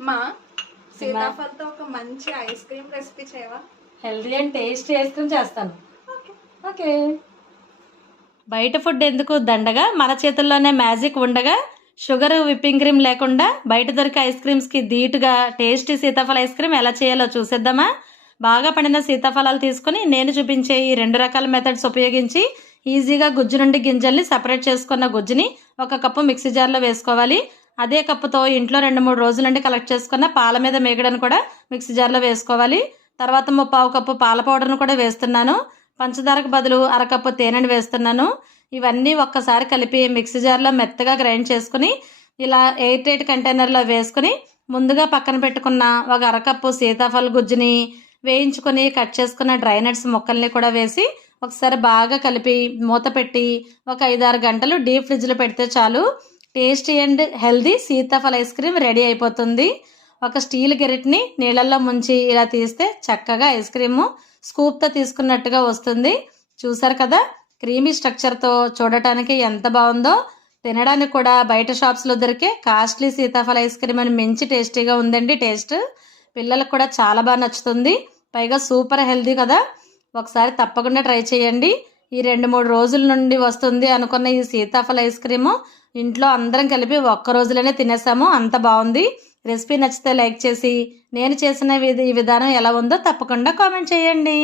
మా సీతాఫల్తో ఒక మంచి ఐస్ క్రీమ్ రెసిపీ చేయవా? Healthy and tasty ice cream చేస్తాను. ఓకే. బయట ఫుడ్ ఎందుకు దండగా? మన చేతుల్లోనే మ్యాజిక్ ఉండగా షుగర్ విప్పింగ్ క్రీమ్ లేకుండా బయట దొరికే ఐస్ క్రీమ్స్కి ధీటుగా టేస్టీ సీతాఫల ఐస్ క్రీమ్ ఎలా చేయాలో చూసేద్దామా? బాగా పండిన సీతాఫలాలు తీసుకుని నేను చూపించే ఈ రెండు రకాల మెథడ్స్ ఉపయోగించి ఈజీగా గుజ్జు నుండి గింజల్ని సపరేట్ చేసుకున్న గుజ్జుని ఒక కప్పు మిక్సీ జార్లో వేసుకోవాలి. అదే కప్పుతో ఇంట్లో రెండు మూడు రోజుల నుండి కలెక్ట్ చేసుకున్న పాల మీద మేగడను కూడా మిక్సీ జార్లో వేసుకోవాలి. తర్వాత ముప్పావు కప్పు పాల పౌడర్ను కూడా వేస్తున్నాను. పంచదారకు బదులు అరకప్పు తేనెని వేస్తున్నాను. ఇవన్నీ ఒక్కసారి కలిపి మిక్సీ జార్లో మెత్తగా గ్రైండ్ చేసుకుని ఇలా ఎయిట్ ఎయిట్ కంటైనర్లో వేసుకుని ముందుగా పక్కన పెట్టుకున్న ఒక అరకప్పు సీతాఫల గుజ్జుని వేయించుకొని కట్ చేసుకున్న డ్రై నట్స్ ముక్కల్ని కూడా వేసి ఒకసారి బాగా కలిపి మూత పెట్టి ఒక ఐదారు గంటలు డీప్ ఫ్రిడ్జ్లో పెడితే చాలు. టేస్టీ అండ్ హెల్దీ సీతాఫల ఐస్ క్రీమ్ రెడీ అయిపోతుంది. ఒక స్టీల్ గెరిట్ని నీళ్ళల్లో ముంచి ఇలా తీస్తే చక్కగా ఐస్ క్రీము స్కూప్తో తీసుకున్నట్టుగా వస్తుంది. చూసారు కదా క్రీమీ స్ట్రక్చర్తో చూడటానికి ఎంత బాగుందో. తినడానికి కూడా బయట షాప్స్లో దొరికే కాస్ట్లీ సీతాఫల ఐస్ క్రీమ్ అని మించి టేస్టీగా ఉందండి టేస్ట్. పిల్లలకు కూడా చాలా బాగా నచ్చుతుంది. పైగా సూపర్ హెల్దీ కదా. ఒకసారి తప్పకుండా ట్రై చేయండి. ఈ రెండు మూడు రోజుల నుండి వస్తుంది అనుకున్న ఈ సీతాఫల ఐస్ క్రీము ఇంట్లో అందరం కలిపి ఒక్క రోజులోనే తినేసాము. అంత బాగుంది. రెసిపీ నచ్చితే లైక్ చేసి నేను చేసిన విధ ఈ విధానం ఎలా ఉందో తప్పకుండా కామెంట్ చేయండి.